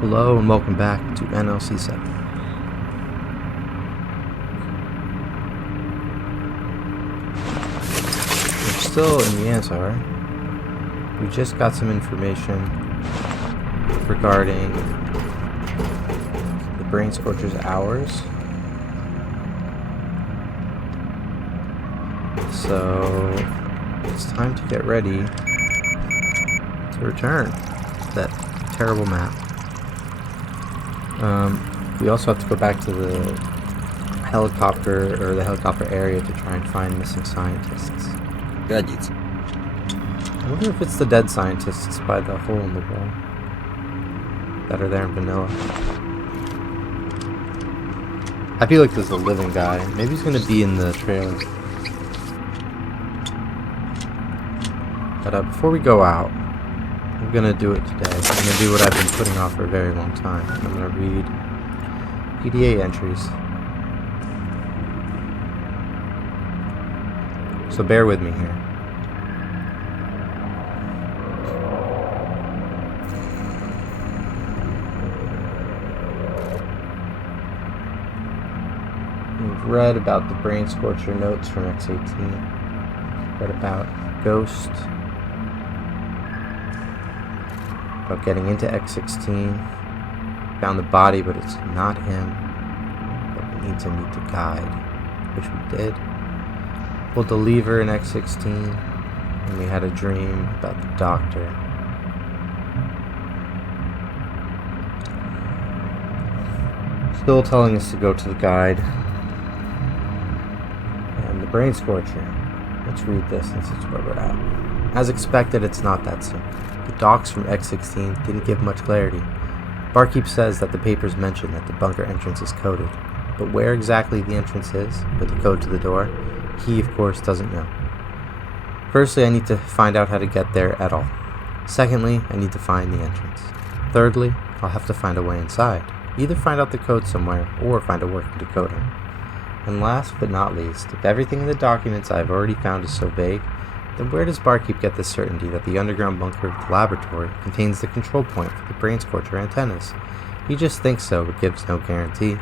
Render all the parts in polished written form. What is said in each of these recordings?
Hello and welcome back to NLC7. We're still in the Ansar. We just got some information regarding the Brain Scorcher's hours. So it's time to get ready to return to that terrible map. We also have to go back to the helicopter area to try and find missing scientists. Годится. I wonder if it's the dead scientists by the hole in the wall that are there in vanilla. I feel like there's a living guy. Maybe he's gonna be in the trailer. But before we go out, I'm gonna do it today. I'm gonna do what I've been putting off for a very long time. I'm gonna read PDA entries. So bear with me here. We've read about the Brain Scorcher notes from X18. Read about Ghost. About getting into X16. Found the body, but it's not him. But we need to meet the guide, which we did. Pulled the lever in X16, and we had a dream about the doctor. Still telling us to go to the guide. And the Brain Scorcher. Let's read this since it's where we're at. As expected, it's not that simple. The docs from X16 didn't give much clarity. Barkeep says that the papers mention that the bunker entrance is coded, but where exactly the entrance is, with the code to the door, he of course doesn't know. Firstly, I need to find out how to get there at all. Secondly, I need to find the entrance. Thirdly, I'll have to find a way inside. Either find out the code somewhere, or find a working decoder. And last but not least, if everything in the documents I've already found is so vague, then where does Barkeep get the certainty that the underground bunker of the laboratory contains the control point for the Brain Scorcher antennas? He just thinks so, but gives no guarantee.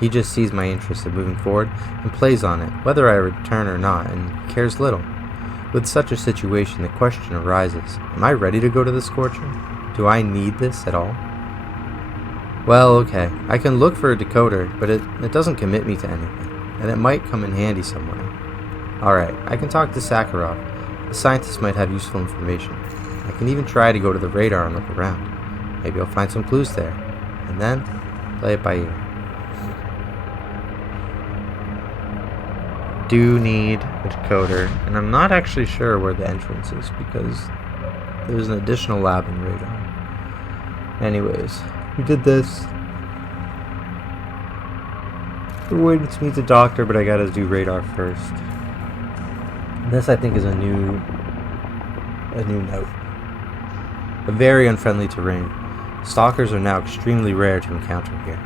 He just sees my interest in moving forward and plays on it, whether I return or not, and cares little. With such a situation, the question arises, am I ready to go to the Scorcher? Do I need this at all? Well, okay, I can look for a decoder, but it doesn't commit me to anything, and it might come in handy somewhere. Alright, I can talk to Sakharov. The scientist might have useful information. I can even try to go to the radar and look around. Maybe I'll find some clues there. And then, play it by ear. Do need a decoder, and I'm not actually sure where the entrance is because there's an additional lab in radar. Anyways, we did this. We're waiting to meet the doctor, but I gotta do radar first. This, I think, is a new note. A very unfriendly terrain. Stalkers are now extremely rare to encounter here.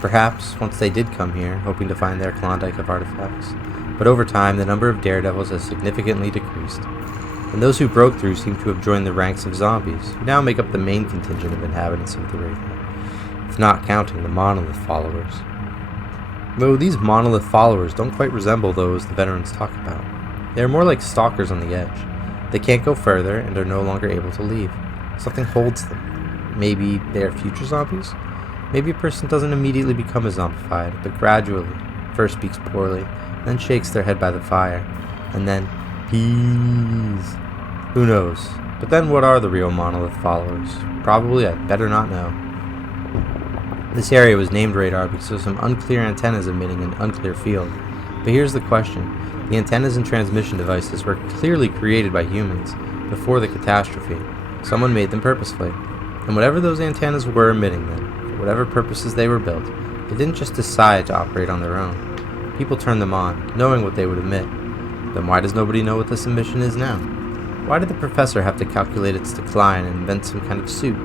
Perhaps, once they did come here, hoping to find their Klondike of artifacts. But over time, the number of daredevils has significantly decreased. And those who broke through seem to have joined the ranks of zombies, who now make up the main contingent of inhabitants of the radar, if not counting the monolith followers. Though these monolith followers don't quite resemble those the veterans talk about. They are more like stalkers on the edge. They can't go further and are no longer able to leave. Something holds them. Maybe they are future zombies? Maybe a person doesn't immediately become a zombified, but gradually, first speaks poorly, then shakes their head by the fire, and then, peace. Who knows? But then what are the real monolith followers? Probably I'd better not know. This area was named radar because of some unclear antennas emitting an unclear field. But here's the question. The antennas and transmission devices were clearly created by humans before the catastrophe. Someone made them purposefully. And whatever those antennas were emitting them, for whatever purposes they were built, they didn't just decide to operate on their own. People turned them on, knowing what they would emit. Then why does nobody know what this emission is now? Why did the professor have to calculate its decline and invent some kind of suit?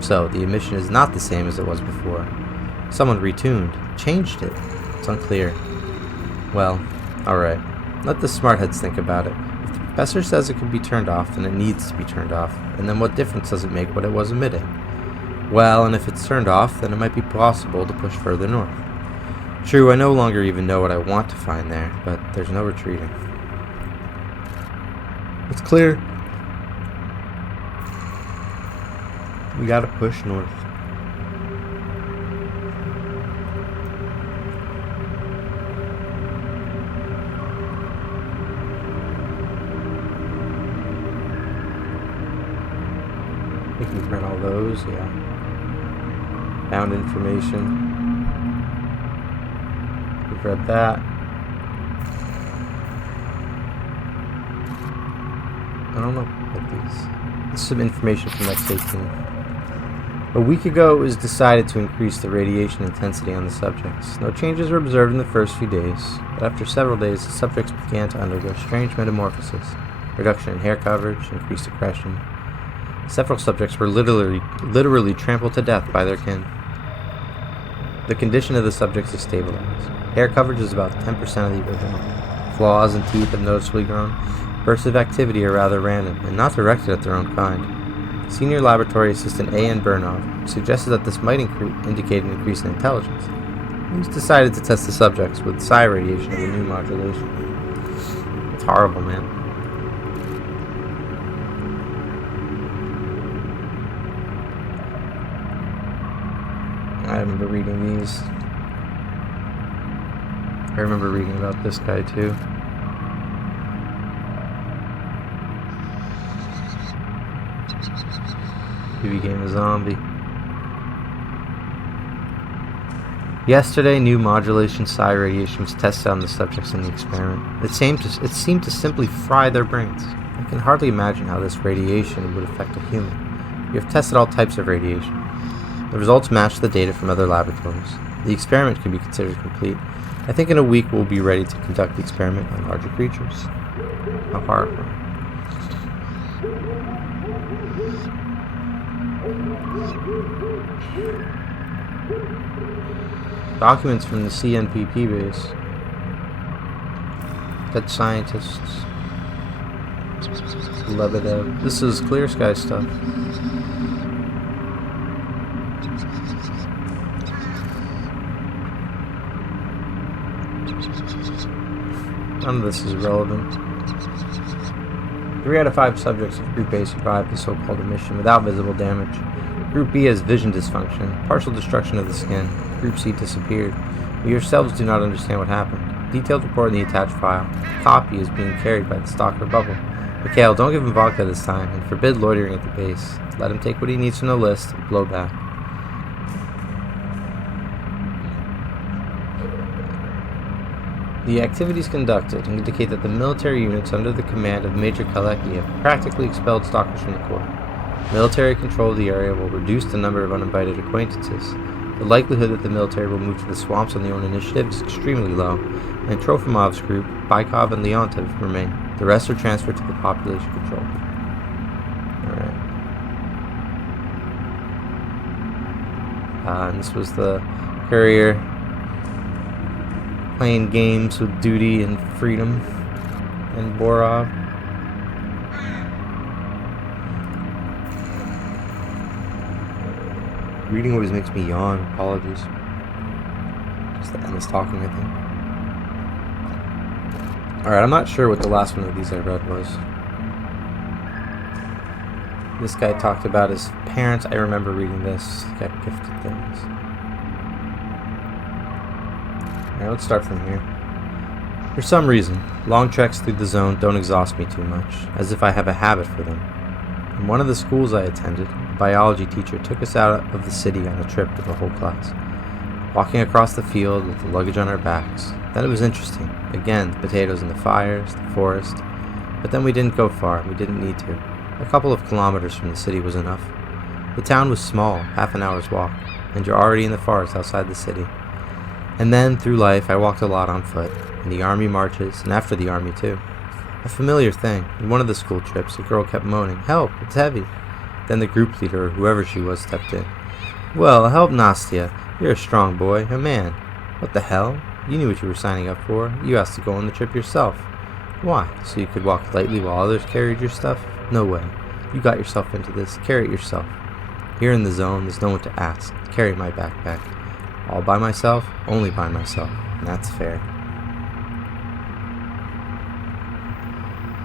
So, the emission is not the same as it was before. Someone retuned, changed it. It's unclear. Well, alright. Let the smartheads think about it. If the professor says it can be turned off, then it needs to be turned off. And then what difference does it make what it was emitting? Well, and if it's turned off, then it might be possible to push further north. True, I no longer even know what I want to find there, but there's no retreating. It's clear. We gotta push north. We can print all those, yeah. Found information. We've read that. I don't know what these. This is some information from X18. A week ago, it was decided to increase the radiation intensity on the subjects. No changes were observed in the first few days, but after several days, the subjects began to undergo strange metamorphosis. Reduction in hair coverage, increased aggression. Several subjects were literally trampled to death by their kin. The condition of the subjects is stabilized. Hair coverage is about 10% of the original. Claws and teeth have noticeably grown. Bursts of activity are rather random, and not directed at their own kind. Senior Laboratory Assistant A.N. Bernov suggested that this might indicate an increase in intelligence. He's decided to test the subjects with psi radiation of a new modulation. It's horrible, man. I remember reading these. I remember reading about this guy too. He became a zombie. Yesterday, new modulation psi radiation was tested on the subjects in the experiment. It seemed to simply fry their brains. I can hardly imagine how this radiation would affect a human. We have tested all types of radiation. The results match the data from other laboratories. The experiment can be considered complete. I think in a week we'll be ready to conduct the experiment on larger creatures. How horrifying. Documents from the CNPP base. Dead scientists. Lebedev. This is Clear Sky stuff. None of this is relevant. 3 out of 5 subjects of Group A survived the so-called emission without visible damage. Group B has vision dysfunction, partial destruction of the skin. Group C disappeared. We yourselves do not understand what happened. Detailed report in the attached file. A copy is being carried by the S.T.A.L.K.E.R bubble. Mikhail, don't give him vodka this time, and forbid loitering at the base. Let him take what he needs from the list and blow back. The activities conducted indicate that the military units under the command of Major Kaleki have practically expelled stalkers from the Corps. Military control of the area will reduce the number of uninvited acquaintances. The likelihood that the military will move to the swamps on their own initiative is extremely low, and Trofimov's group, Baikov and Leontiev, remain. The rest are transferred to the population control. Alright. And this was the courier playing games with duty and freedom and Borov. Reading always makes me yawn. Apologies. Just the endless talking, I think. Alright, I'm not sure what the last one of these I read was. This guy talked about his parents. I remember reading this. Got gifted things. Alright, let's start from here. For some reason, long treks through the zone don't exhaust me too much, as if I have a habit for them. In one of the schools I attended, a biology teacher took us out of the city on a trip with the whole class, walking across the field with the luggage on our backs. Then it was interesting. Again, the potatoes and the fires, the forest. But then we didn't go far, and we didn't need to. A couple of kilometers from the city was enough. The town was small, half an hour's walk, and you're already in the forest outside the city. And then, through life, I walked a lot on foot, in the army marches, and after the army too. A familiar thing. In one of the school trips, a girl kept moaning, "Help, it's heavy." Then the group leader, or whoever she was, stepped in. "Well, help Nastya. You're a strong boy, a man." "What the hell? You knew what you were signing up for. You asked to go on the trip yourself." "Why? So you could walk lightly while others carried your stuff?" "No way. You got yourself into this. Carry it yourself." Here in the zone, there's no one to ask. Carry my backpack. All by myself, only by myself, and that's fair.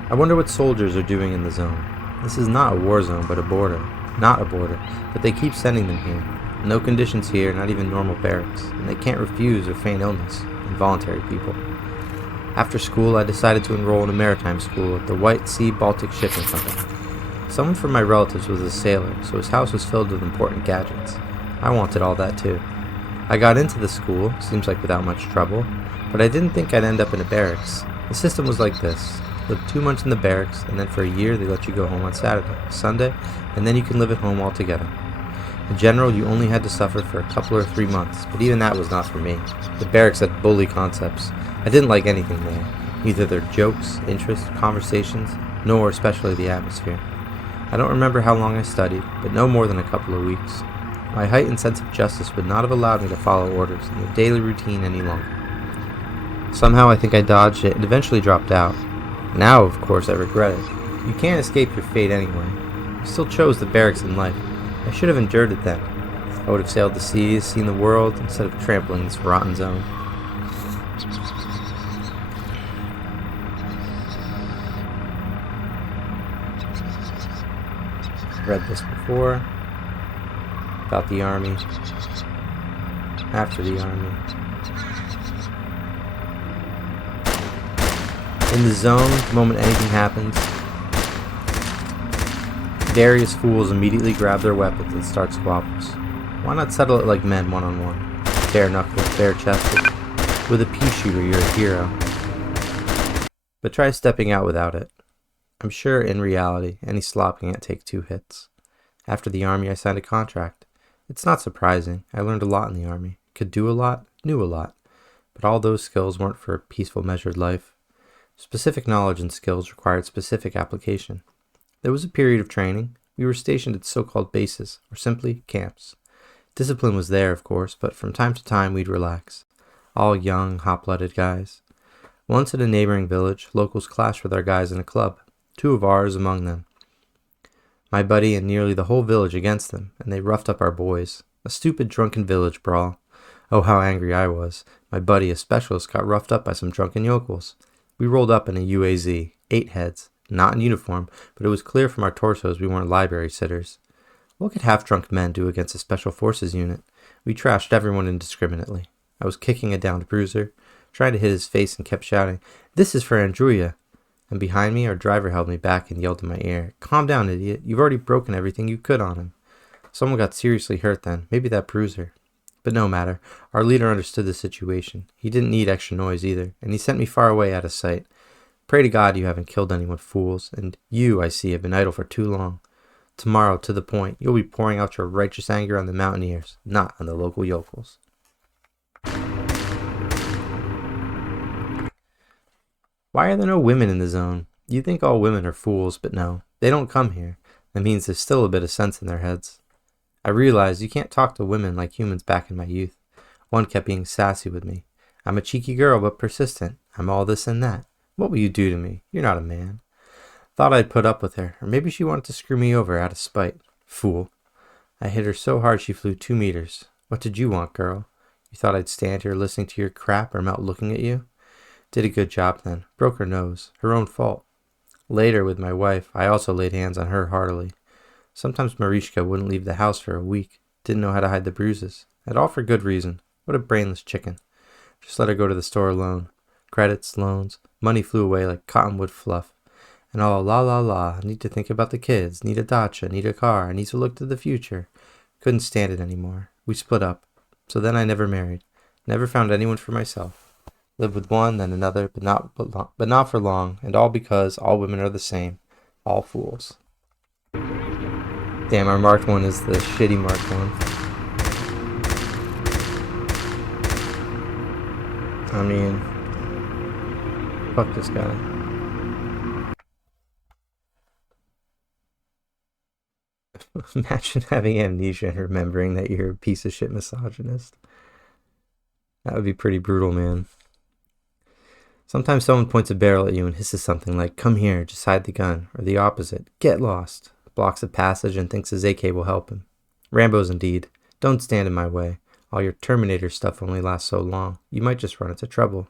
I wonder what soldiers are doing in the zone. This is not a war zone, but a border. Not a border, but they keep sending them here. No conditions here, not even normal barracks, and they can't refuse or feign illness. Involuntary people. After school, I decided to enroll in a maritime school at the White Sea Baltic Shipping Company. Someone from my relatives was a sailor, so his house was filled with important gadgets. I wanted all that too. I got into the school, seems like without much trouble, but I didn't think I'd end up in a barracks. The system was like this. Live 2 months in the barracks, and then for a year they let you go home on Saturday, Sunday, and then you can live at home altogether. In general, you only had to suffer for a couple or 3 months, but even that was not for me. The barracks had bully concepts. I didn't like anything there, neither their jokes, interests, conversations, nor especially the atmosphere. I don't remember how long I studied, but no more than a couple of weeks. My heightened sense of justice would not have allowed me to follow orders in the daily routine any longer. Somehow I think I dodged it and eventually dropped out. Now, of course, I regret it. You can't escape your fate anyway. I still chose the barracks in life. I should have endured it then. I would have sailed the seas, seen the world, instead of trampling this rotten zone. I've read this before. About the army. After the army. In the zone, the moment anything happens, various fools immediately grab their weapons and start squabbles. Why not settle it like men one-on-one? Bare-knuckled, bare-chested. With a pea shooter, you're a hero. But try stepping out without it. I'm sure, in reality, any slop can't take 2 hits. After the army, I signed a contract. It's not surprising. I learned a lot in the army. Could do a lot, knew a lot. But all those skills weren't for a peaceful, measured life. Specific knowledge and skills required specific application. There was a period of training. We were stationed at so-called bases, or simply camps. Discipline was there, of course, but from time to time we'd relax. All young, hot-blooded guys. Once in a neighboring village, locals clashed with our guys in a club. 2 of ours among them. My buddy and nearly the whole village against them, and they roughed up our boys. A stupid drunken village brawl. Oh, how angry I was. My buddy, a specialist, got roughed up by some drunken yokels. We rolled up in a UAZ, 8 heads, not in uniform, but it was clear from our torsos we weren't library sitters. What could half-drunk men do against a special forces unit? We trashed everyone indiscriminately. I was kicking a downed bruiser, trying to hit his face and kept shouting, "This is for Andruya!" And behind me, our driver held me back and yelled in my ear, "Calm down, idiot. You've already broken everything you could on him." Someone got seriously hurt then, maybe that bruiser. But no matter, our leader understood the situation. He didn't need extra noise either, and he sent me far away out of sight. Pray to God you haven't killed anyone, fools, and you, I see, have been idle for too long. Tomorrow, to the point, you'll be pouring out your righteous anger on the mountaineers, not on the local yokels. Why are there no women in the zone? You think all women are fools, but no, they don't come here. That means there's still a bit of sense in their heads. I realized you can't talk to women like humans back in my youth. One kept being sassy with me. I'm a cheeky girl, but persistent. I'm all this and that. What will you do to me? You're not a man. Thought I'd put up with her, or maybe she wanted to screw me over out of spite. Fool. I hit her so hard she flew 2 meters. What did you want, girl? You thought I'd stand here listening to your crap or melt looking at you? Did a good job then. Broke her nose. Her own fault. Later, with my wife, I also laid hands on her heartily. Sometimes Marishka wouldn't leave the house for a week. Didn't know how to hide the bruises. And all for good reason. What a brainless chicken. Just let her go to the store alone. Credits, loans, money flew away like cottonwood fluff. And all la la la, need to think about the kids, need a dacha, need a car, I need to look to the future. Couldn't stand it anymore. We split up. So then I never married. Never found anyone for myself. Lived with one, then another, but not for long, and all because all women are the same. All fools. Damn, our marked one is the shitty marked one. I mean, fuck this guy. Imagine having amnesia and remembering that you're a piece of shit misogynist. That would be pretty brutal, man. Sometimes someone points a barrel at you and hisses something like, "Come here, just hide the gun," or the opposite, "Get lost," blocks a passage and thinks his AK will help him. Rambos indeed. Don't stand in my way. All your Terminator stuff only lasts so long. You might just run into trouble.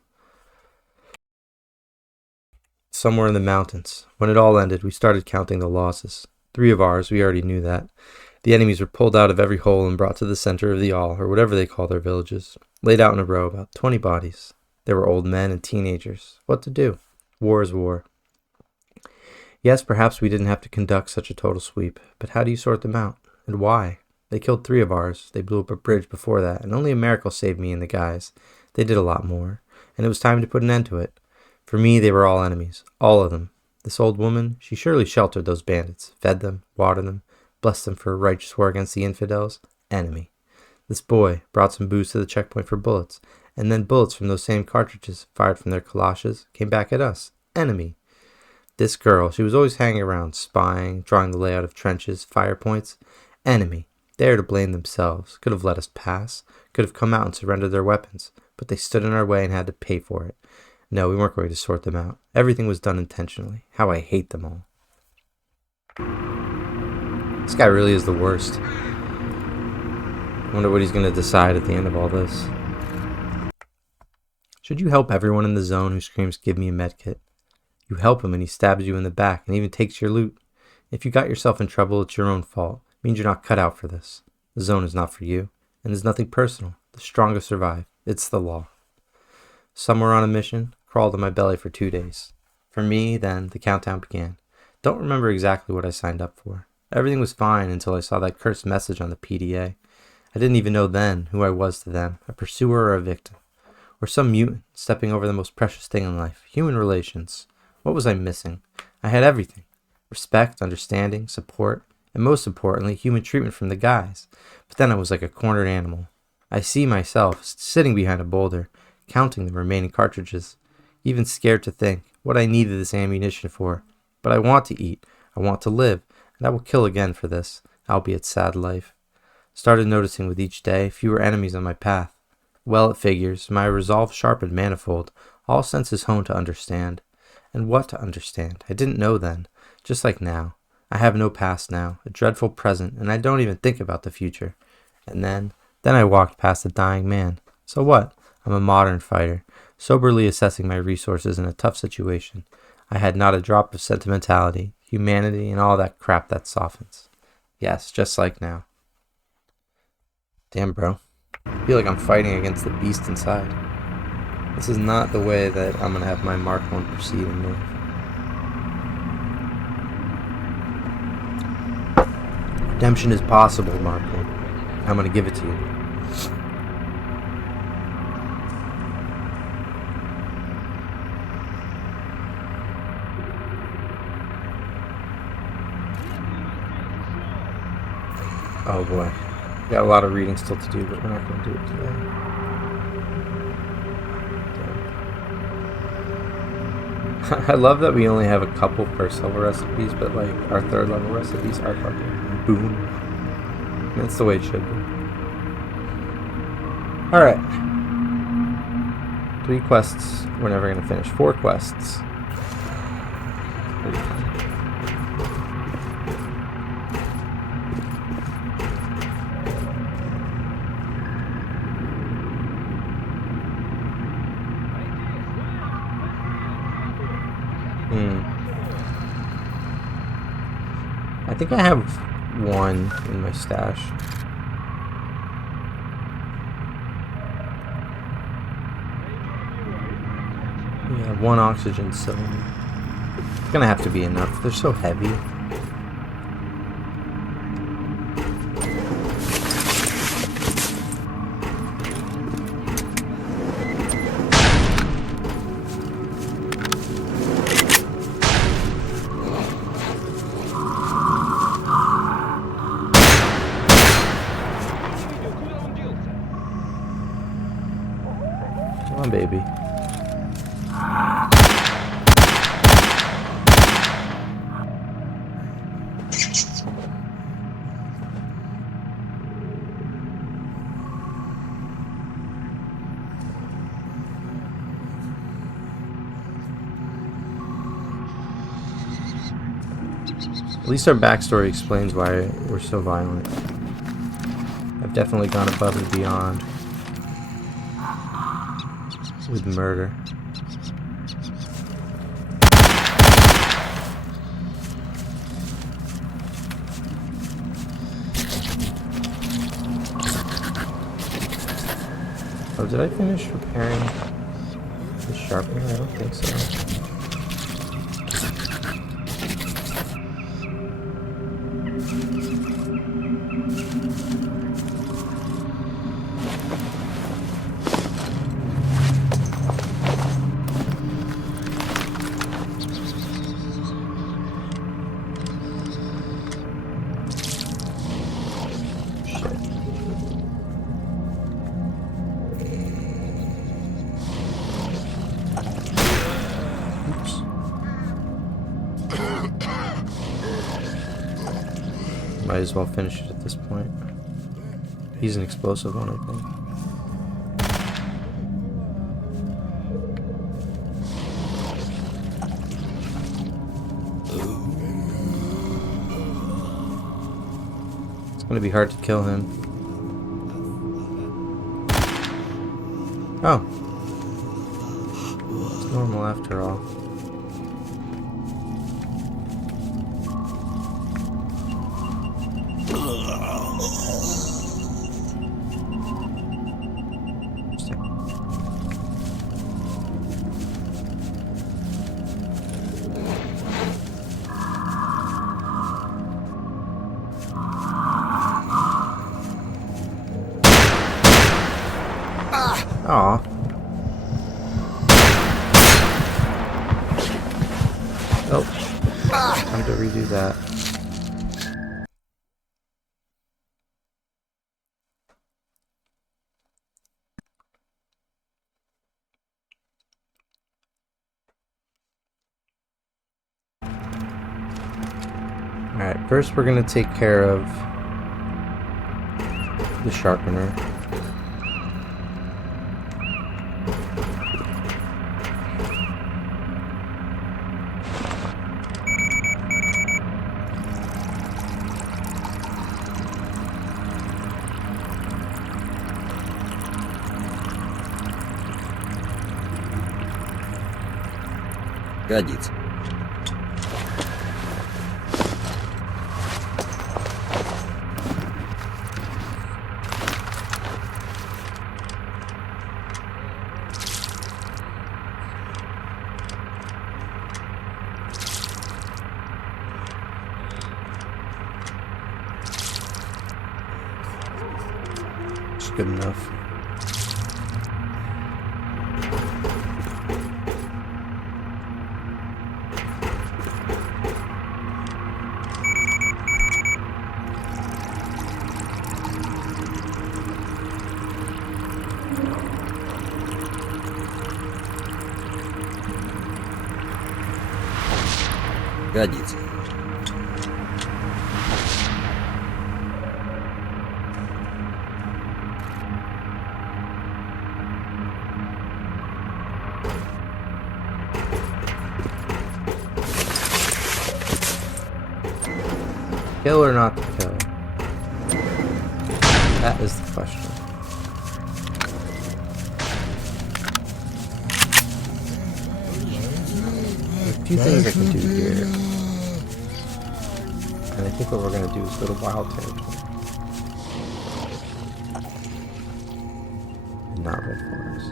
Somewhere in the mountains. When it all ended, we started counting the losses. 3 of ours, we already knew that. The enemies were pulled out of every hole and brought to the center of the All, or whatever they call their villages. Laid out in a row, about 20 bodies. There were old men and teenagers. What to do? War is war. Yes, perhaps we didn't have to conduct such a total sweep, but how do you sort them out? And why? They killed 3 of ours. They blew up a bridge before that, and only a miracle saved me and the guys. They did a lot more, and it was time to put an end to it. For me, they were all enemies. All of them. This old woman, she surely sheltered those bandits, fed them, watered them, blessed them for a righteous war against the infidels. Enemy. This boy brought some booze to the checkpoint for bullets, and then bullets from those same cartridges, fired from their kalashes, came back at us. Enemy. This girl, she was always hanging around, spying, drawing the layout of trenches, fire points. Enemy. They are to blame themselves. Could have let us pass. Could have come out and surrendered their weapons. But they stood in our way and had to pay for it. No, we weren't going to sort them out. Everything was done intentionally. How I hate them all. This guy really is the worst. I wonder what he's going to decide at the end of all this. Should you help everyone in the zone who screams, "Give me a medkit"? You help him and he stabs you in the back and even takes your loot. If you got yourself in trouble, it's your own fault. It means you're not cut out for this. The zone is not for you. And there's nothing personal. The strongest survive. It's the law. Somewhere on a mission, crawled on my belly for 2 days. For me, then, the countdown began. Don't remember exactly what I signed up for. Everything was fine until I saw that cursed message on the PDA. I didn't even know then who I was to them, a pursuer or a victim. Or some mutant, stepping over the most precious thing in life, human relations. What was I missing? I had everything. Respect, understanding, support, and most importantly, human treatment from the guys. But then I was like a cornered animal. I see myself sitting behind a boulder, counting the remaining cartridges, even scared to think what I needed this ammunition for. But I want to eat, I want to live, and I will kill again for this, albeit sad life. Started noticing with each day fewer enemies on my path. Well, it figures, my resolve sharpened manifold, all senses honed to understand. And what to understand? I didn't know then, just like now. I have no past now, a dreadful present, and I don't even think about the future. And then I walked past a dying man. So what? I'm a modern fighter, soberly assessing my resources in a tough situation. I had not a drop of sentimentality, humanity, and all that crap that softens. Yes, just like now. Damn, bro. I feel like I'm fighting against the beast inside. This is not the way that I'm going to have my Mark 1 proceed in me. Redemption is possible, Mark 1. I'm going to give it to you. Oh boy. Got a lot of reading still to do, but we're not going to do it today. I love that we only have a couple first level recipes, but like our 3rd level recipes are fucking boom. That's the way it should be. Alright. 3 quests. We're never going to finish. 4 quests. Pretty fun. I think I have 1 in my stash. Yeah, 1 oxygen cylinder. It's gonna have to be enough. They're so heavy. Come on, baby. At least our backstory explains why we're so violent. I've definitely gone above and beyond with murder. Oh, did I finish repairing the sharpener? I don't think so. Might as well finish it at this point. He's an explosive one, I think. It's gonna be hard to kill him. Oh. It's normal after all. Aw. Oh. Time to redo that. Alright, first we're gonna take care of the sharpener. Годится. It's good enough. Годится. Kill or not to kill? That is the question. There's a few things I can do here. And I think what we're going to do is go to wild territory. Not red forest.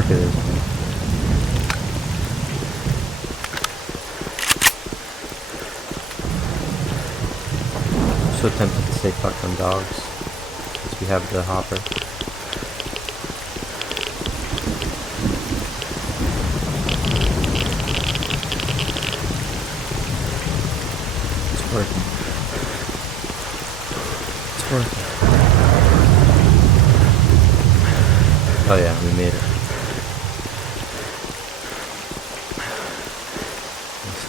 dark it is, man. I'm so tempted to say fuck them dogs. Since we have the hopper. It's working. It's working. Oh yeah, we made it.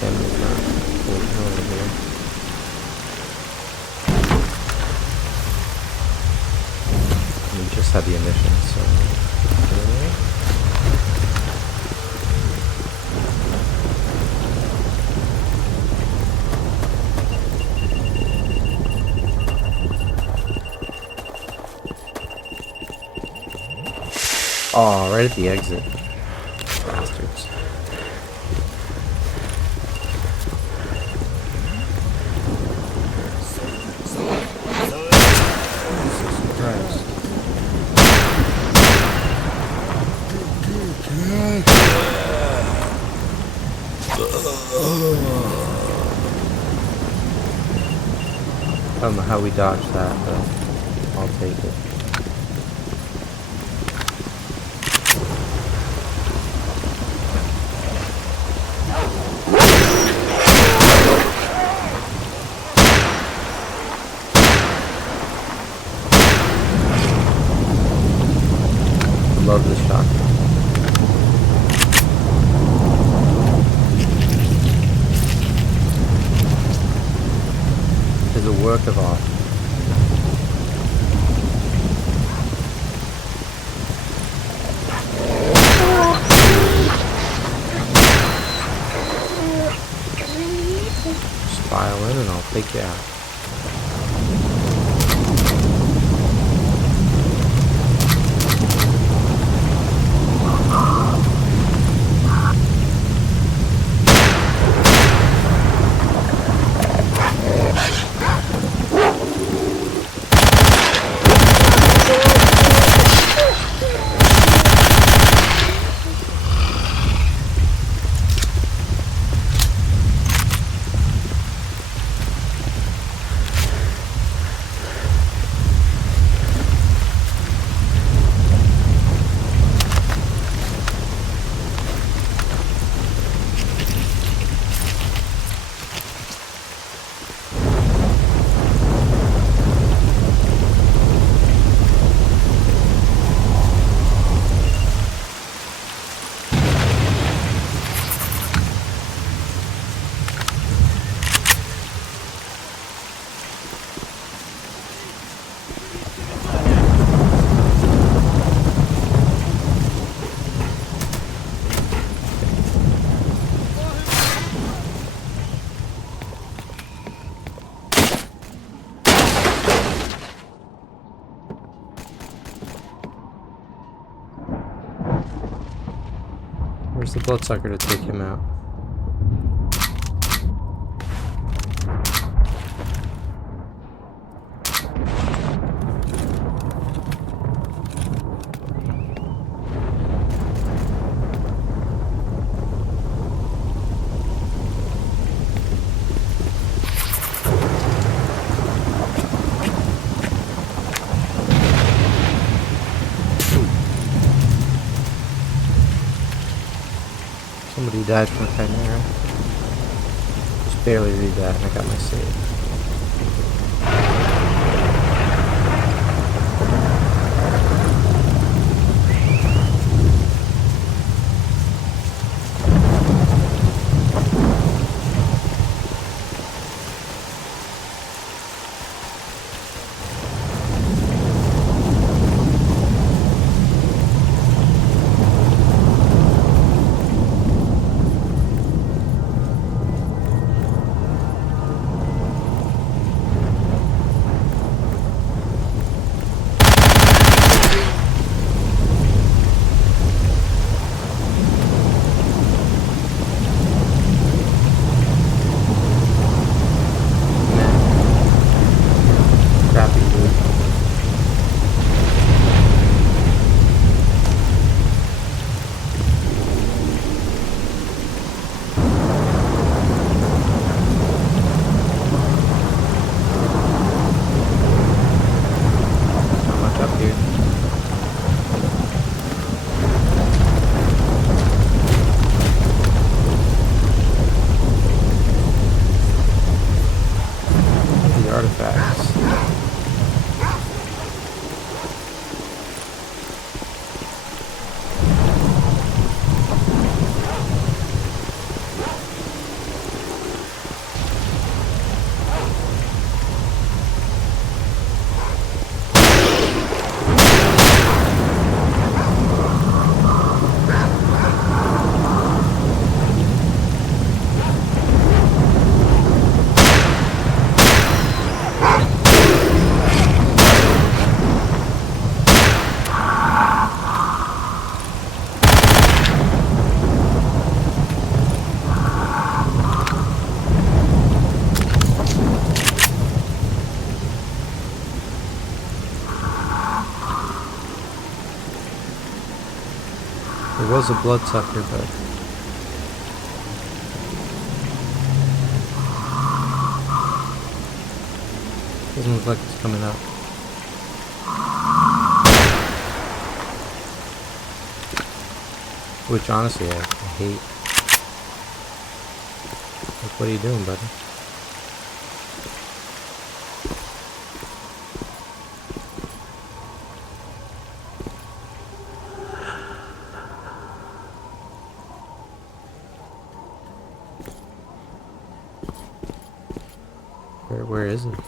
Stamina's not full over here. We just had the emission, so... Oh, right at the exit. Bastards. Jesus Christ. I don't know how we dodged that, but I'll take it. Love this shotgun. It's a work of art. Just file in and I'll take you out. Where's the bloodsucker to take him out? Somebody died from a chimera. Just barely read that and I got my save. There was a bloodsucker, but doesn't look like it's coming up. Which honestly I hate. Like, what are you doing, buddy? Where is it?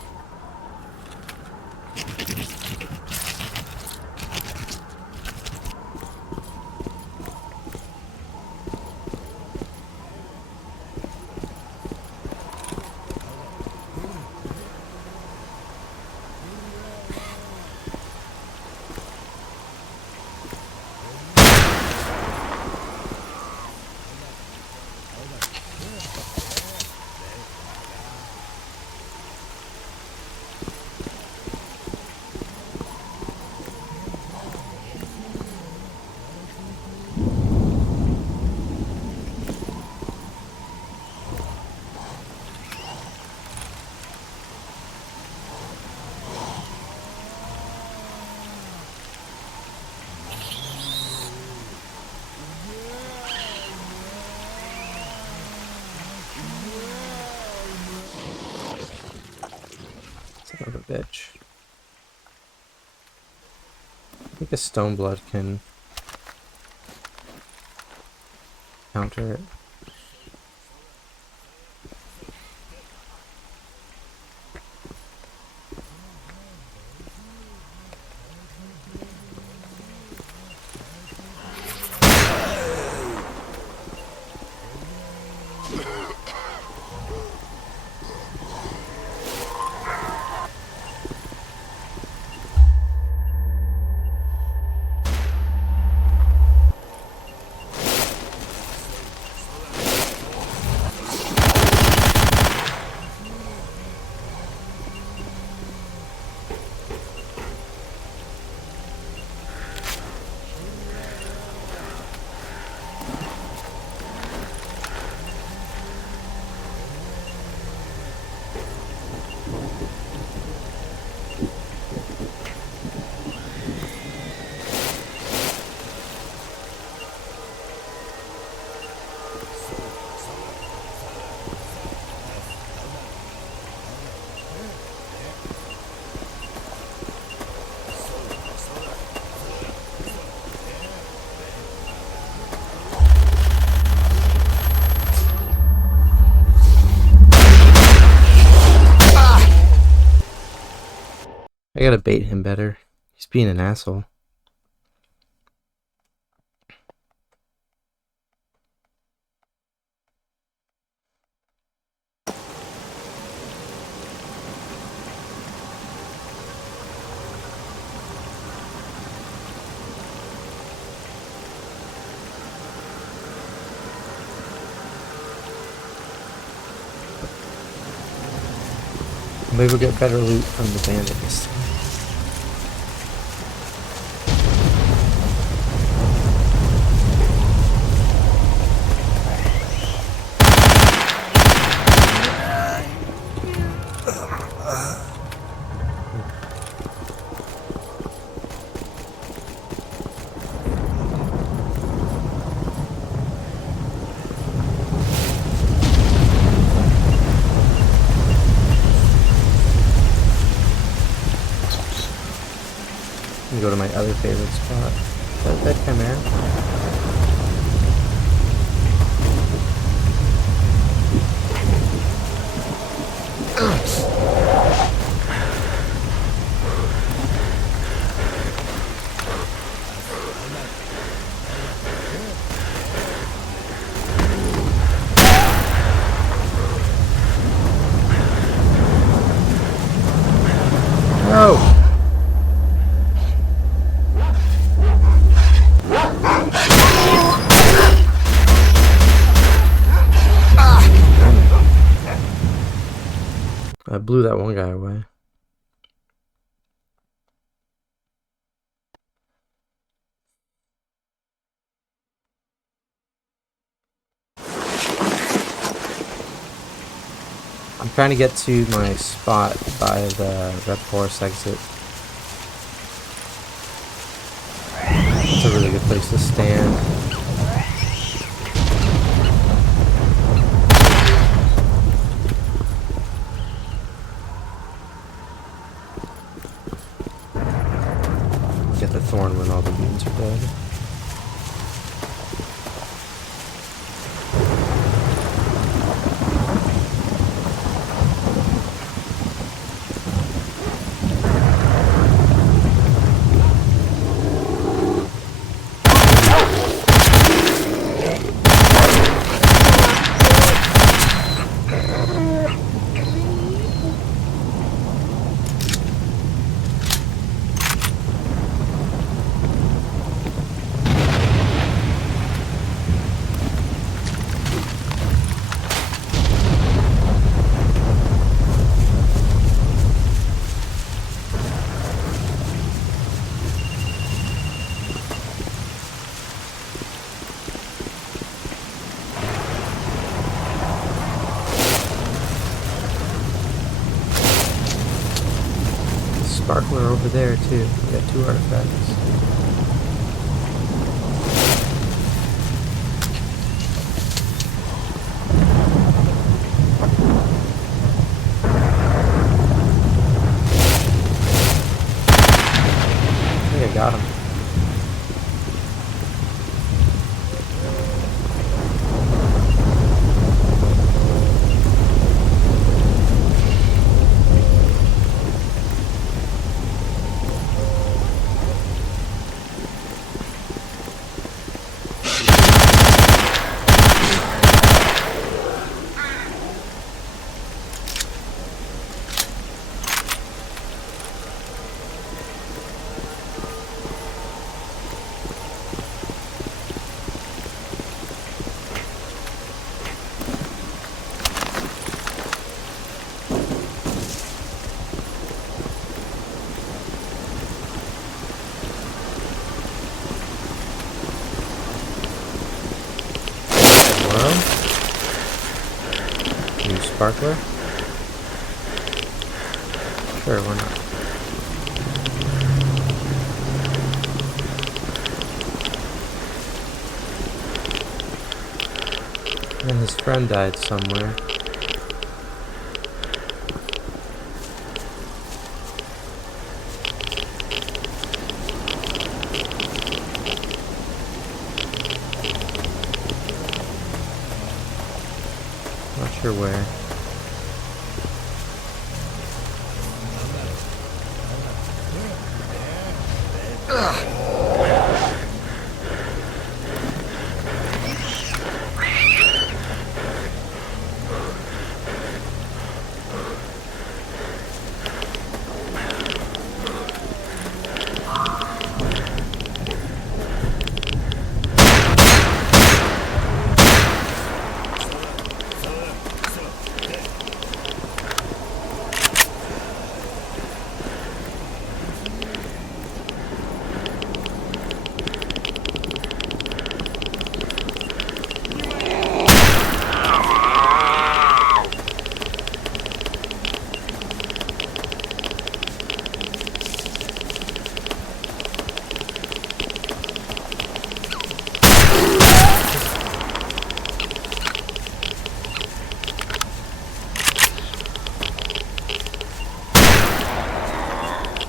Son of a bitch. I think a stone blood can counter it. I gotta bait him better. He's being an asshole. Maybe we'll get better loot from the bandit this time. Go to my other favorite spot. Is that chimera? No! I blew that one guy away. I'm trying to get to my spot by the Red Forest exit. It's a really good place to stand. Get the thorn when all the beans are dead. Sparkler over there too. We got 2 artifacts. I think I got him. New sparkler? Sure, why not? And his friend died somewhere. Not sure where.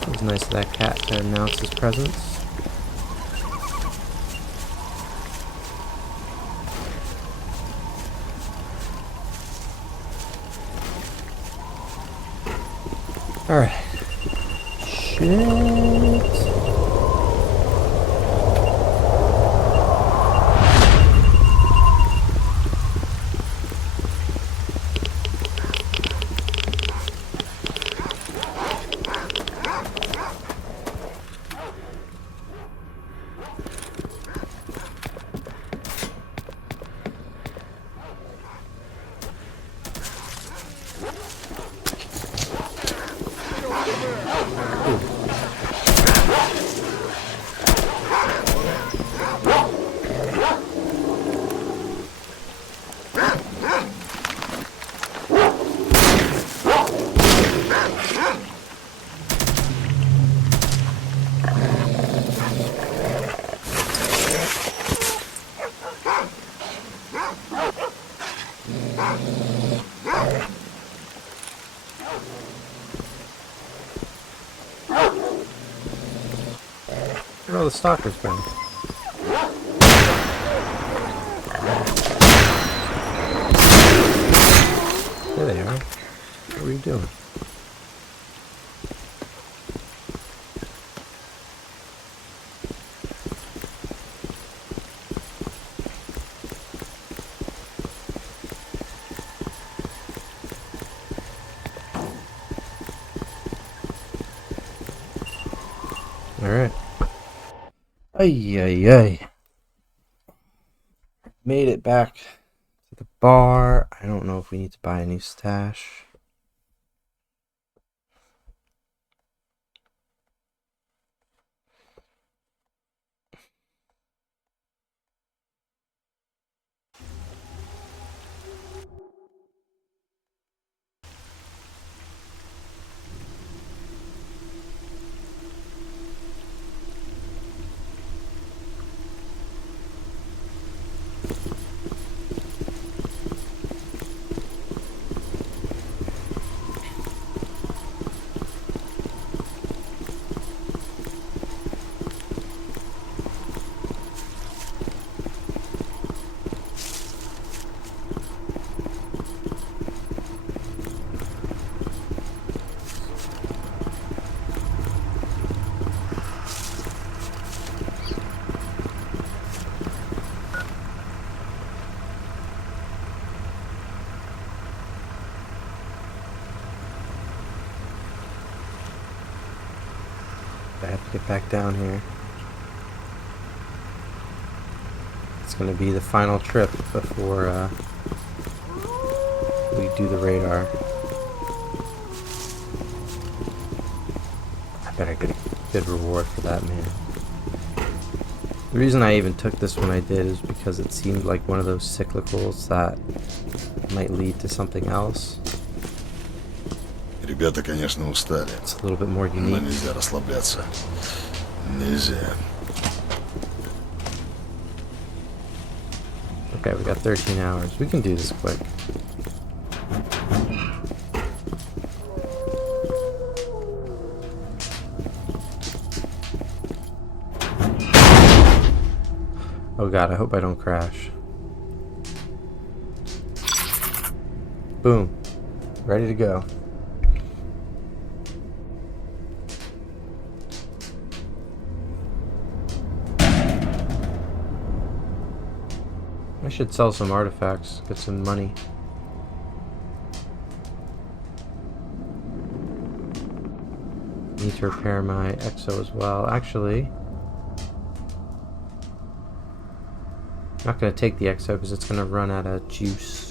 It was nice of that cat to announce his presence. Alright. Shit. Where are all the stalkers been? There they are. What were you doing? Alright. Ay, ay, ay. Made it back to the bar. I don't know if we need to buy a new stash. I have to get back down here. It's going to be the final trip before we do the radar. I bet I get a good reward for that, man. The reason I even took this when I did is because it seemed like one of those cyclicals that might lead to something else. Ребята, конечно, устали, It's a little bit more но unique. нельзя расслабляться. Нельзя. Okay, we got 13 hours. We can do this quick. Oh god, I hope I don't crash. Boom. Ready to go. I should sell some artifacts, get some money. Need to repair my exo as well. Actually, I'm not going to take the exo because it's going to run out of juice.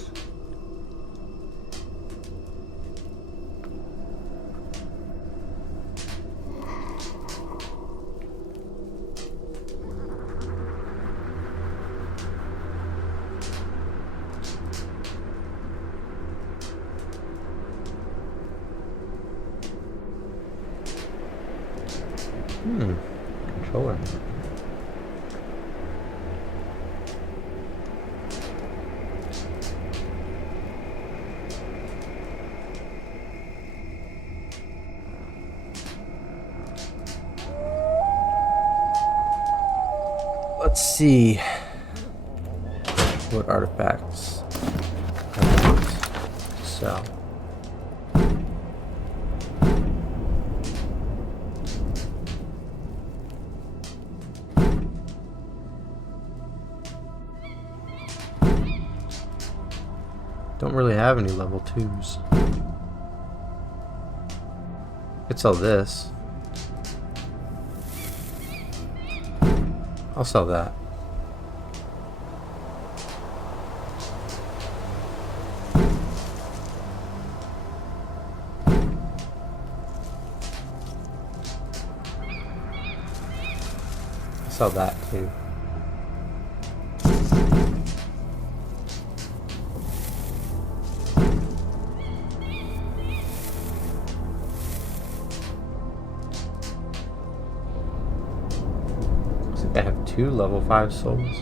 Controller. Let's see what artifacts I want to sell. Don't really have any level 2s. Could sell this. I'll sell that. I'll sell that too. I have 2 level 5 souls.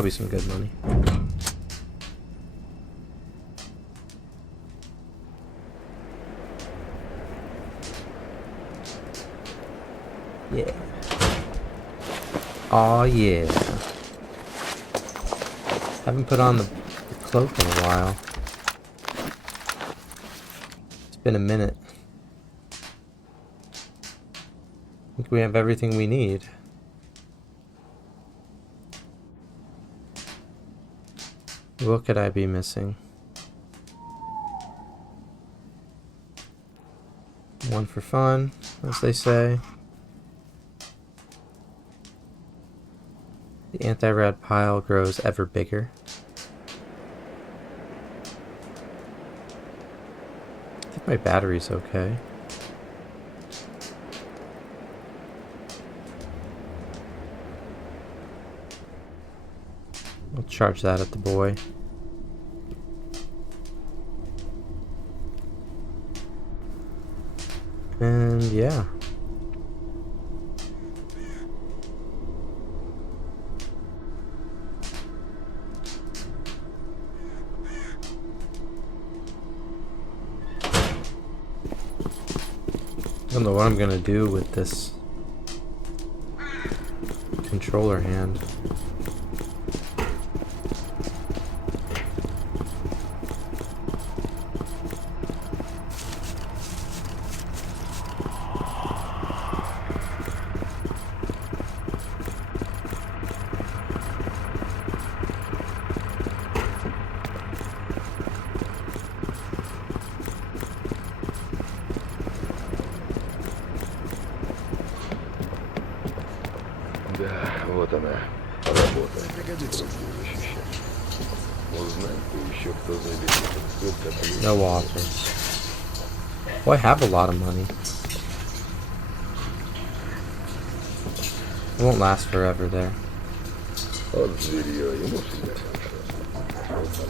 That'll be some good money. Yeah. Aw, yeah. Haven't put on the cloak in a while. It's been a minute. I think we have everything we need. What could I be missing? One for fun, as they say. The anti-rad pile grows ever bigger. I think my battery's okay. I'll charge that at the boy. And yeah. I don't know what I'm gonna do with this controller hand. Да, вот она, работа. Пригодится. Защищать. Узнай, ты еще кто заберет. No offers. Well, I have a lot of money. It won't last forever there. Вот зверье, ему всегда хорошо.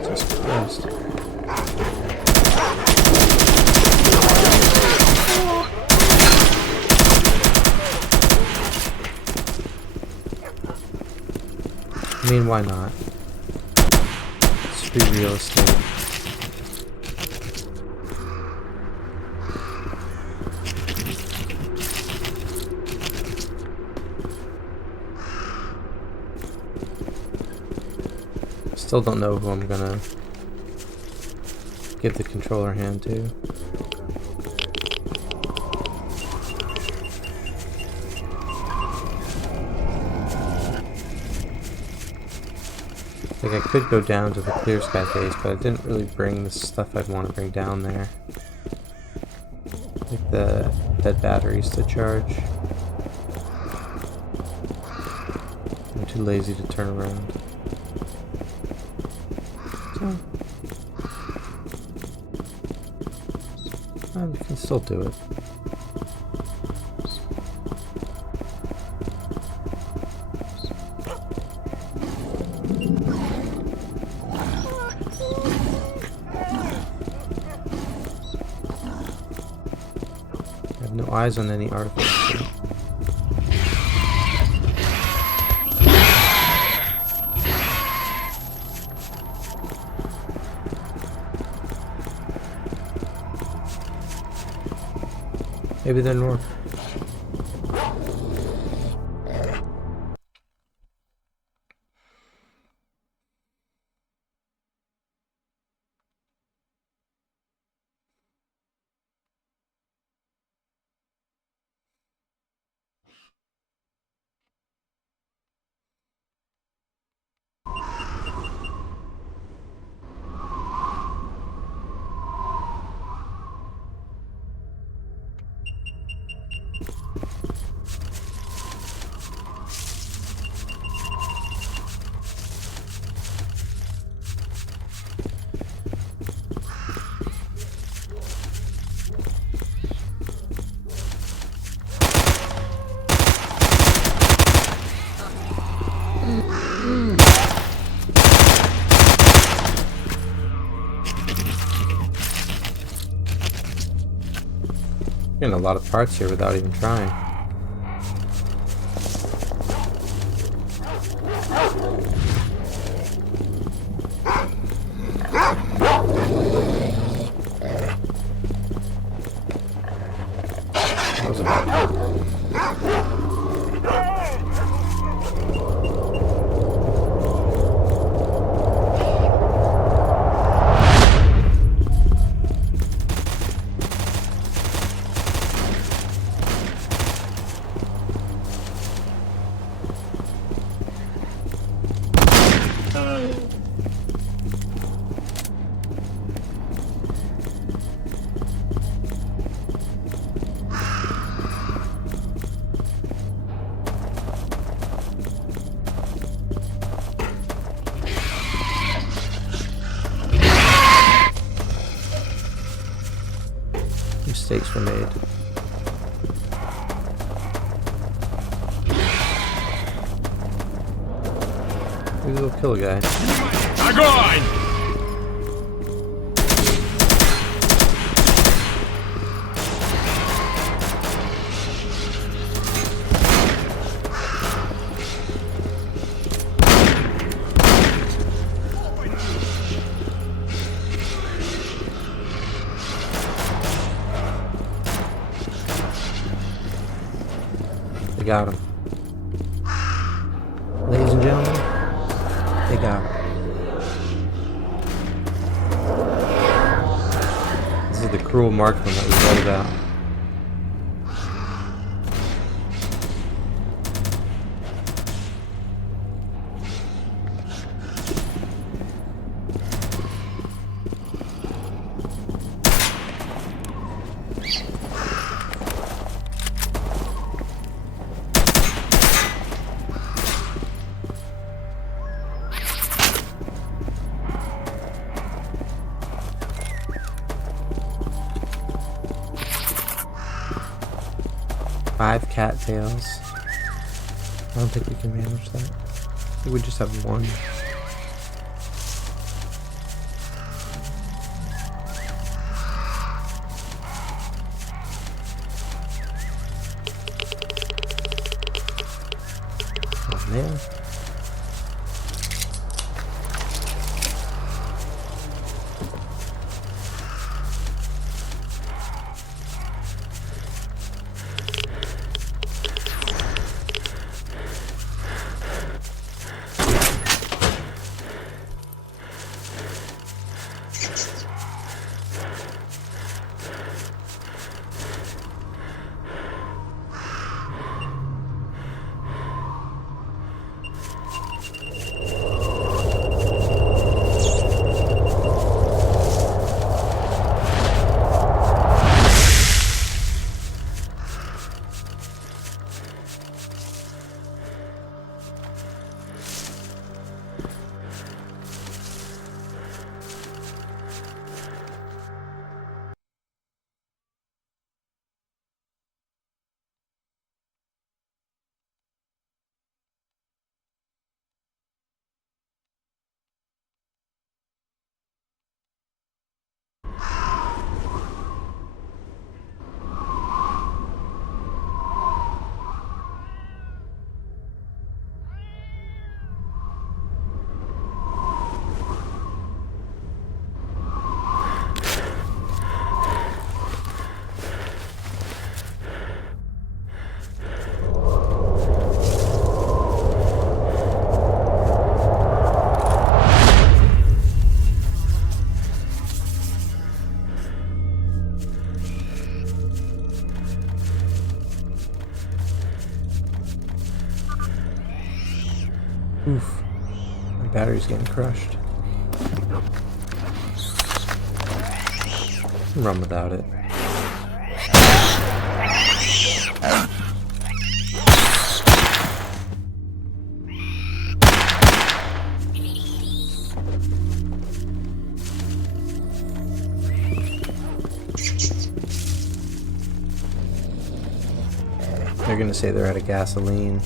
Jesus Christ. I mean, why not? It's free real estate. Still don't know who I'm gonna give the controller hand to. Like, I could go down to the Clear Sky base, but I didn't really bring the stuff I'd want to bring down there. Like the dead batteries to charge. I'm too lazy to turn around. So, I can still do it. I have no eyes on any artifacts. Maybe they're north. Getting a lot of parts here without even trying. That was about it. Mistakes were made. Maybe we'll kill a guy. Огонь! They got him. Ladies and gentlemen, they got him. This is the cruel marksman that we read about. Five cattails. I don't think we can manage that. I think we just have one. Oh man. Oof. My battery's getting crushed. Run without it. They're gonna say they're out of gasoline.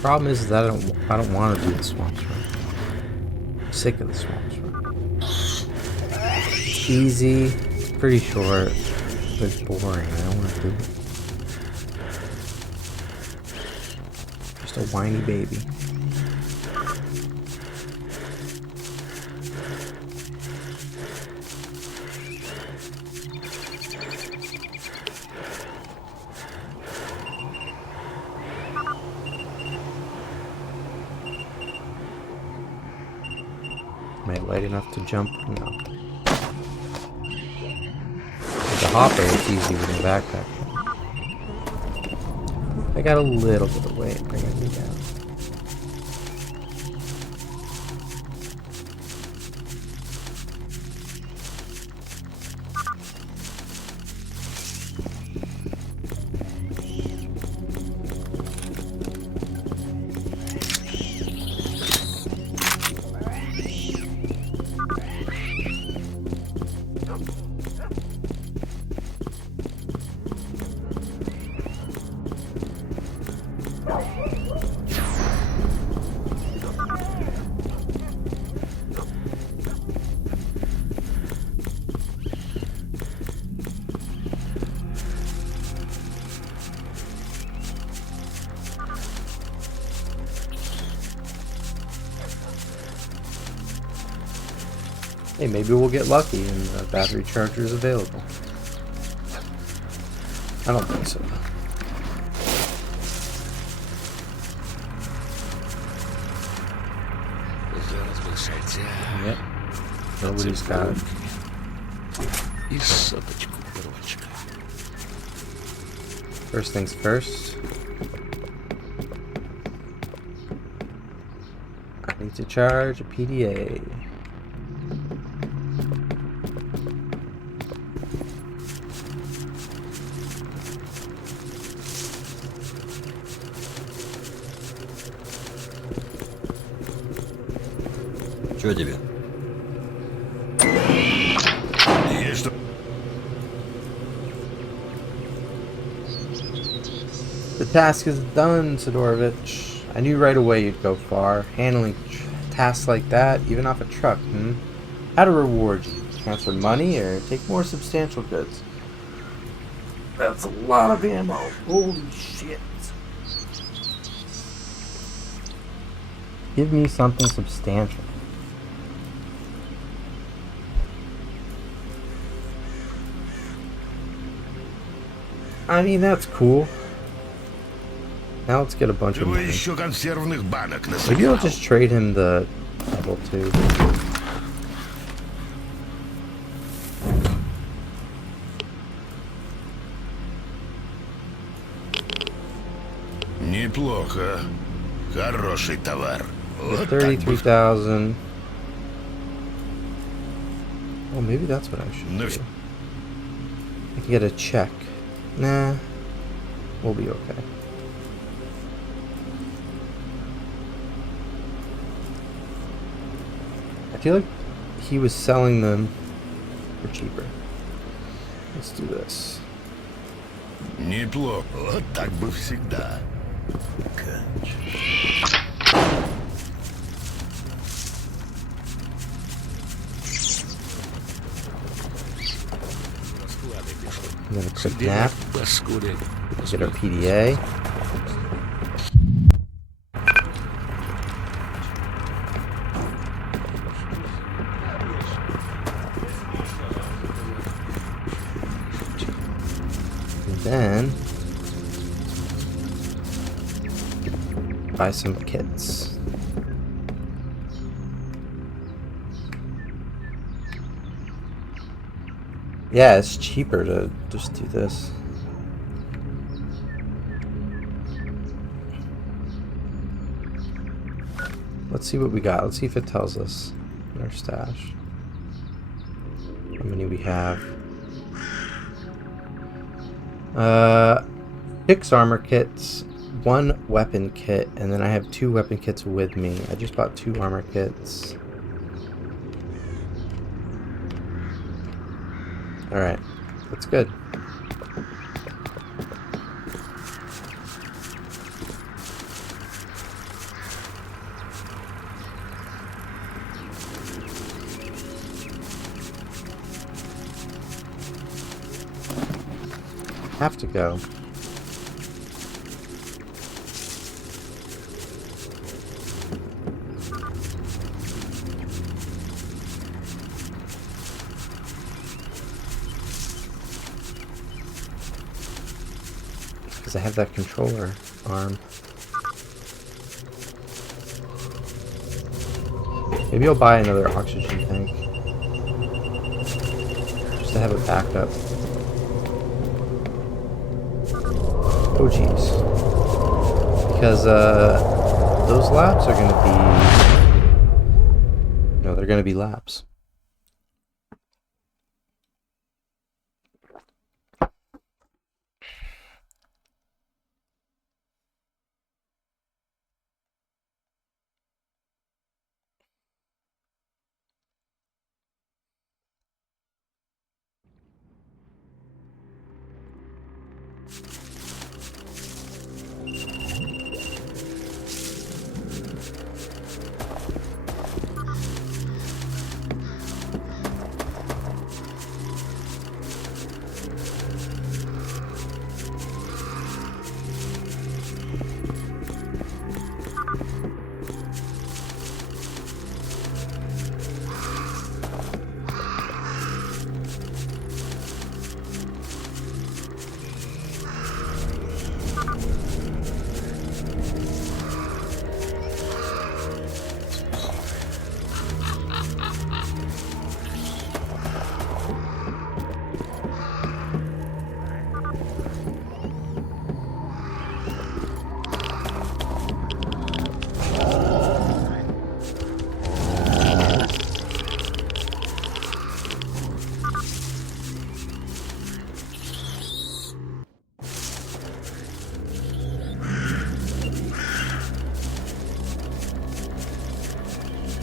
Problem is that I don't want to do the swamps run. I'm sick of the swamps run. It's easy, it's pretty short, but it's boring. I don't want to do it. Just a whiny baby. Am I light enough to jump? No. With the hopper, it's easy with a backpack. I got a little bit of weight bringing me down. Hey, maybe we'll get lucky and the battery charger is available. I don't think so. Yep. Nobody's got it. First things first. I need to charge a PDA. Чё тебе? The task is done, Sidorovich. I knew right away you'd go far. Handling tasks like that, even off a truck, How to reward you? Transfer money or take more substantial goods? That's a lot of ammo. Holy shit. Give me something substantial. I mean, that's cool. Now let's get a bunch of money. Maybe I'll just trade him the level 2. Неплохо. Хороший товар. 33,000. Oh, maybe that's what I should do. I can get a check. Nah, we'll be okay. I feel like he was selling them for cheaper. Let's do this. Неплохо. Вот так бы всегда. I'm gonna quick nap. Get our PDA. And then buy some kits. Yeah, it's cheaper to just do this. Let's see what we got. Let's see if it tells us in our stash. How many we have. 6 armor kits, 1 weapon kit, and then I have 2 weapon kits with me. I just bought 2 armor kits. Alright, that's good. have to go. Because I have that controller arm. Maybe I'll buy another oxygen tank. Just to have it backed up. Oh jeez. Because those laps are gonna be... No, they're gonna be laps.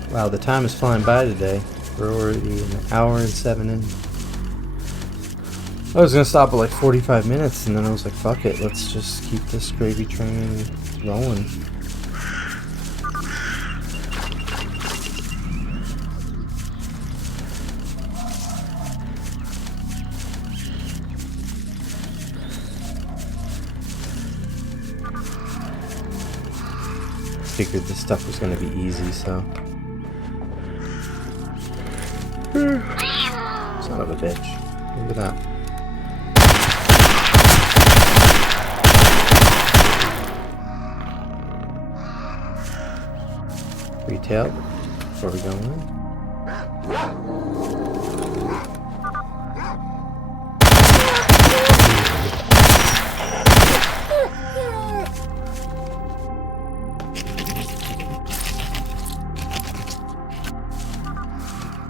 Wow, the time is flying by today. We're already an hour and 7 in. I was gonna stop at like 45 minutes, and then I was like, fuck it, let's just keep this gravy train rolling. Figured this stuff was gonna be easy, so. Son of a bitch. Look at that. Retail before we go in.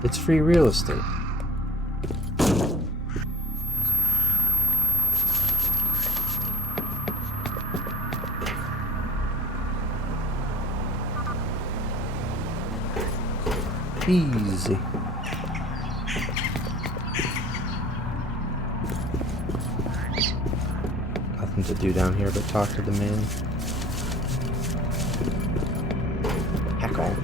It's free real estate. Easy. Nothing to do down here but talk to the man. Heck on.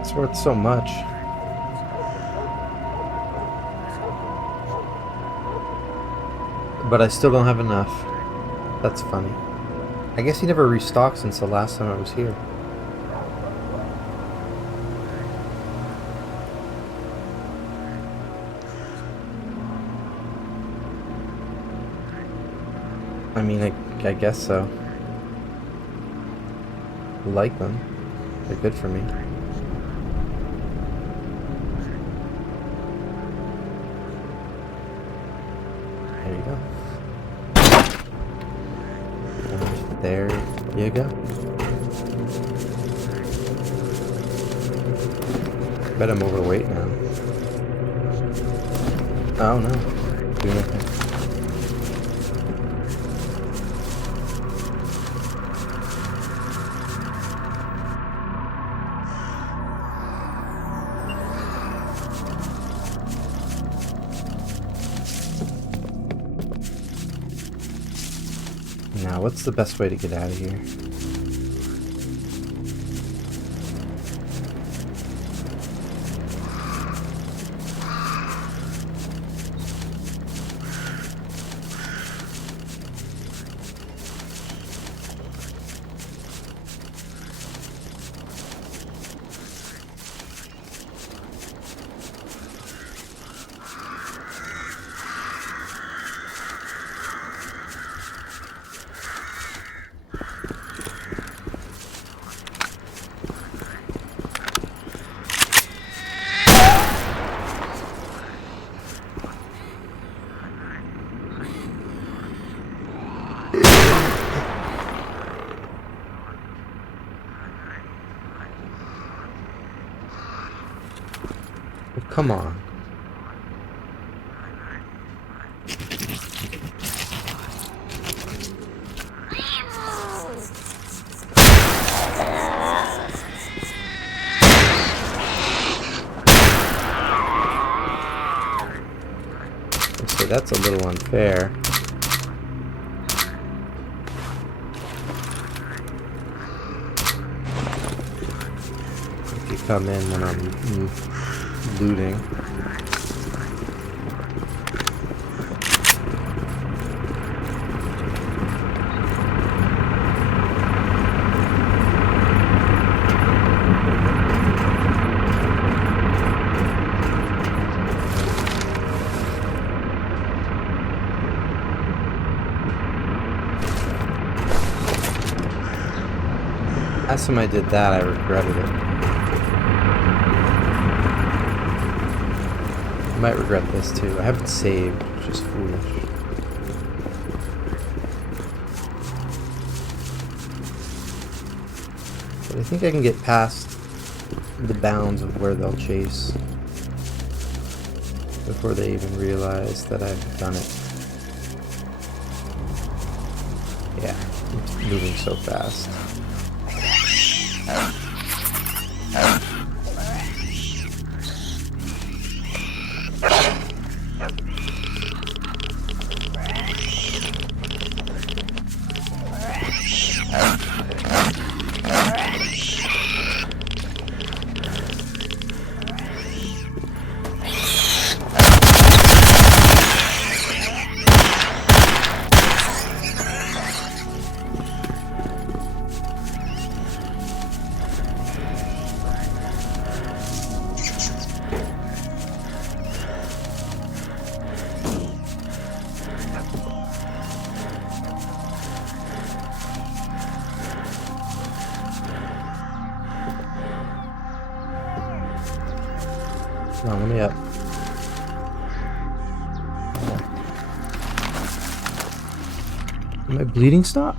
It's worth so much. But I still don't have enough. That's funny. I guess he never restocked since the last time I was here. I mean, I guess so. I like them. They're good for me. There you go. And there you go. I bet I'm overweight now. Oh no. Do nothing. Now, what's the best way to get out of here? Come on. So that's a little unfair. If you come in when I'm looting. Last time I did that, I regretted it. I might regret this too. I haven't saved, which is foolish. But I think I can get past the bounds of where they'll chase before they even realize that I've done it. Yeah, it's moving so fast. Come on, let me up. Did my bleeding stop?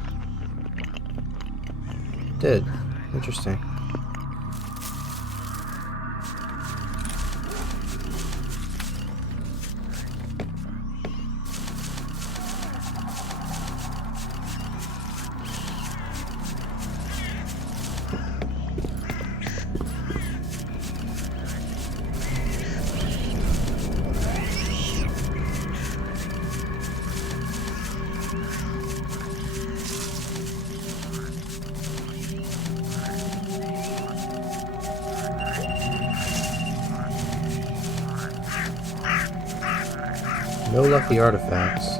It did. Interesting. No lucky artifacts.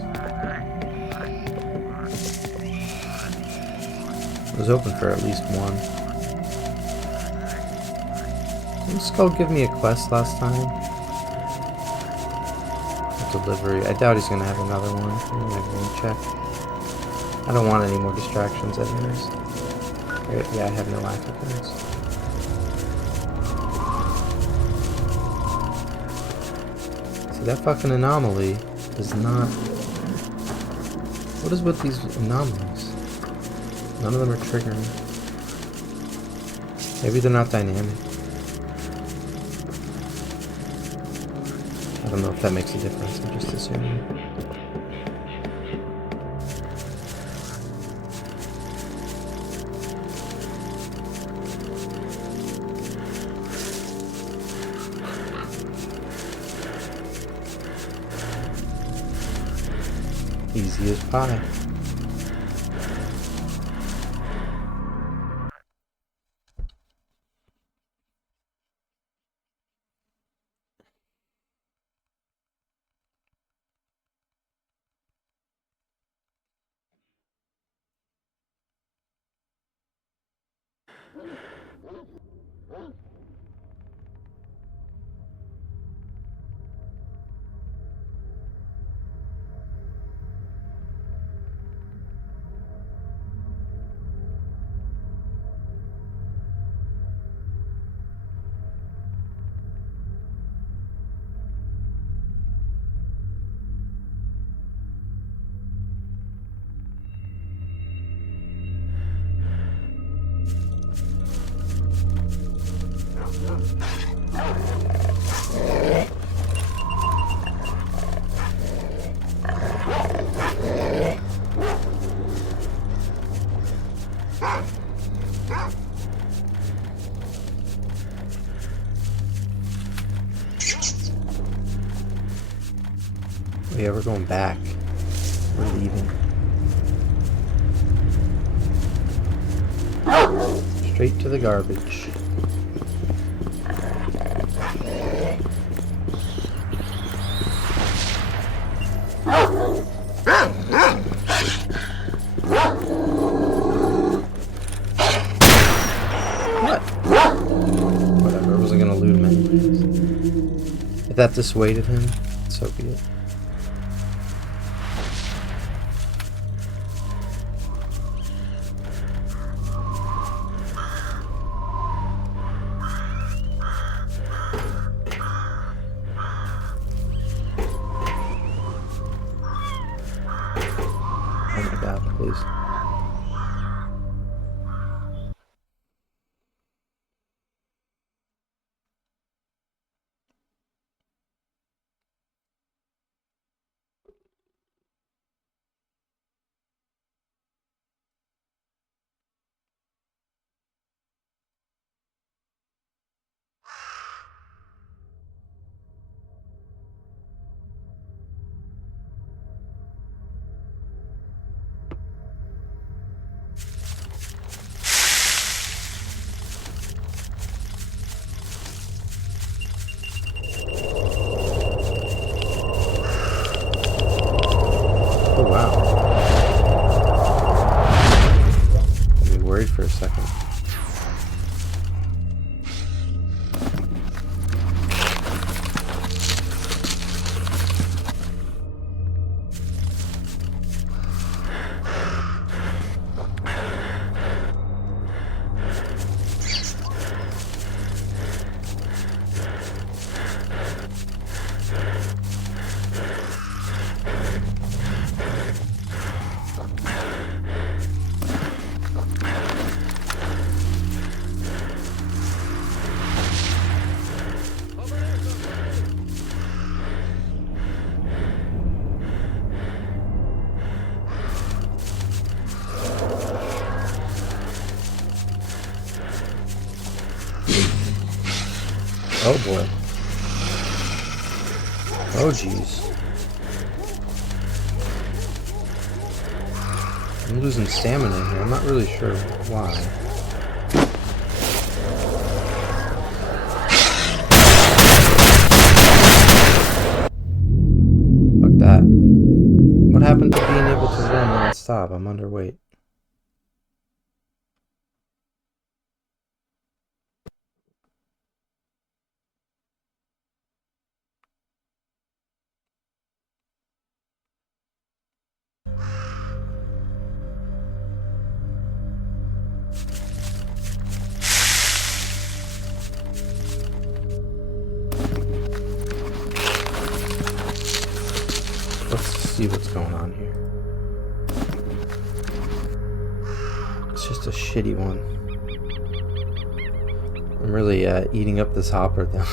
I was hoping for at least one. Didn't Skull give me a quest last time? A delivery. I doubt he's gonna have another one. I'm gonna check. I don't want any more distractions anyways. Yeah, I have no applicants. That fucking anomaly does not... What is with these anomalies? None of them are triggering. Maybe they're not dynamic. I don't know if that makes a difference. I'm just assuming. Easy as pie. Yeah, we're going back. We're leaving. Straight to the garbage. What? Whatever, I wasn't gonna loot him anyways. If that dissuaded him, so be it. Oh my god, please. Oh wow. I'd be worried for a second. Oh boy. Oh jeez. I'm losing stamina here. I'm not really sure why. Fuck that. What happened to being able to run non-stop? I'm underweight. Let's see what's going on here. It's just a shitty one. I'm really eating up this hopper though.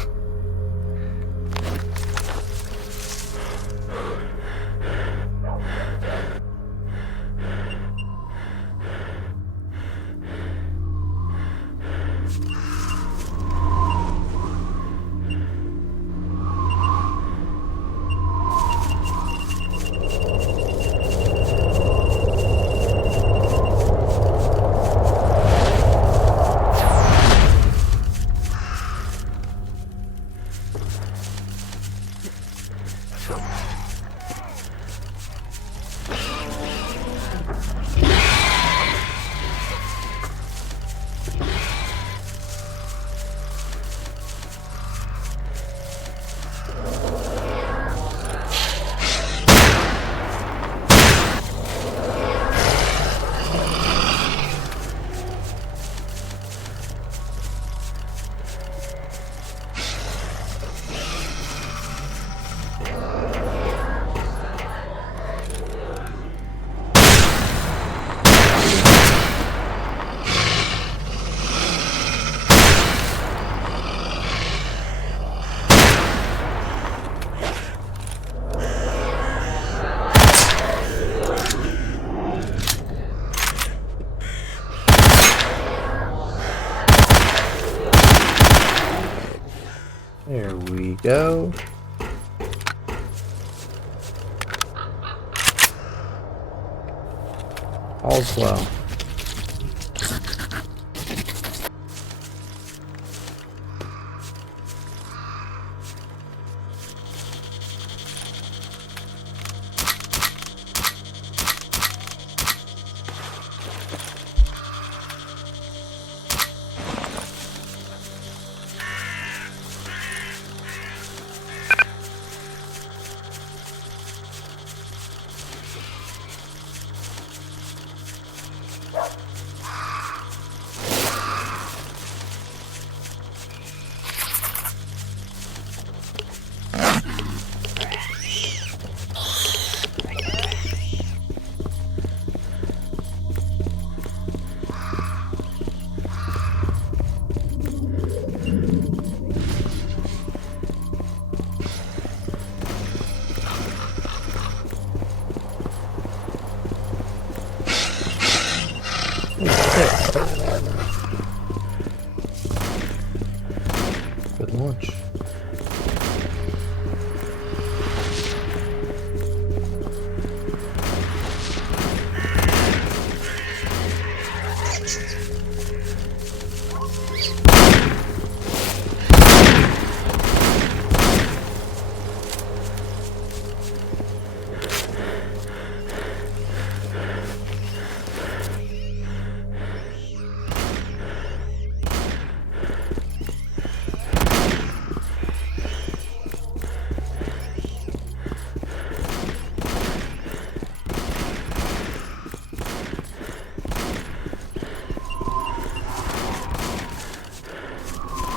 There we go. All's well. Good launch.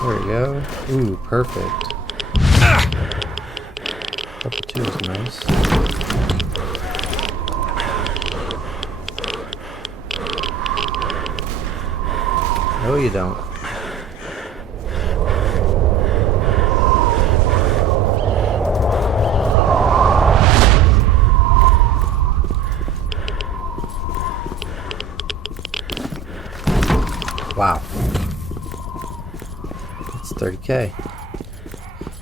There we go. Ooh, perfect. Level 2 is nice. No, you don't. Wow. It's 30K.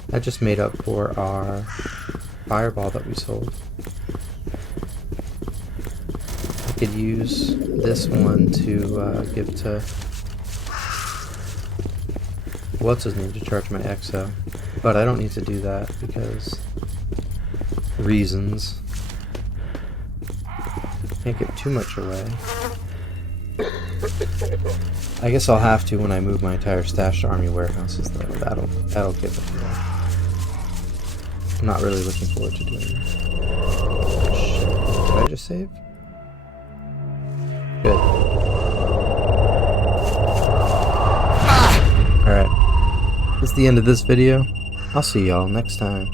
That just made up for our fireball that we sold. I could use this one to give to what's his name to charge my EXO, but I don't need to do that because reasons. Can't give too much away. I guess I'll have to when I move my entire stash to army warehouses though. That'll give it away. I'm not really looking forward to doing this. Shit. Did I just save? Good. Alright. That's the end of this video. I'll see y'all next time.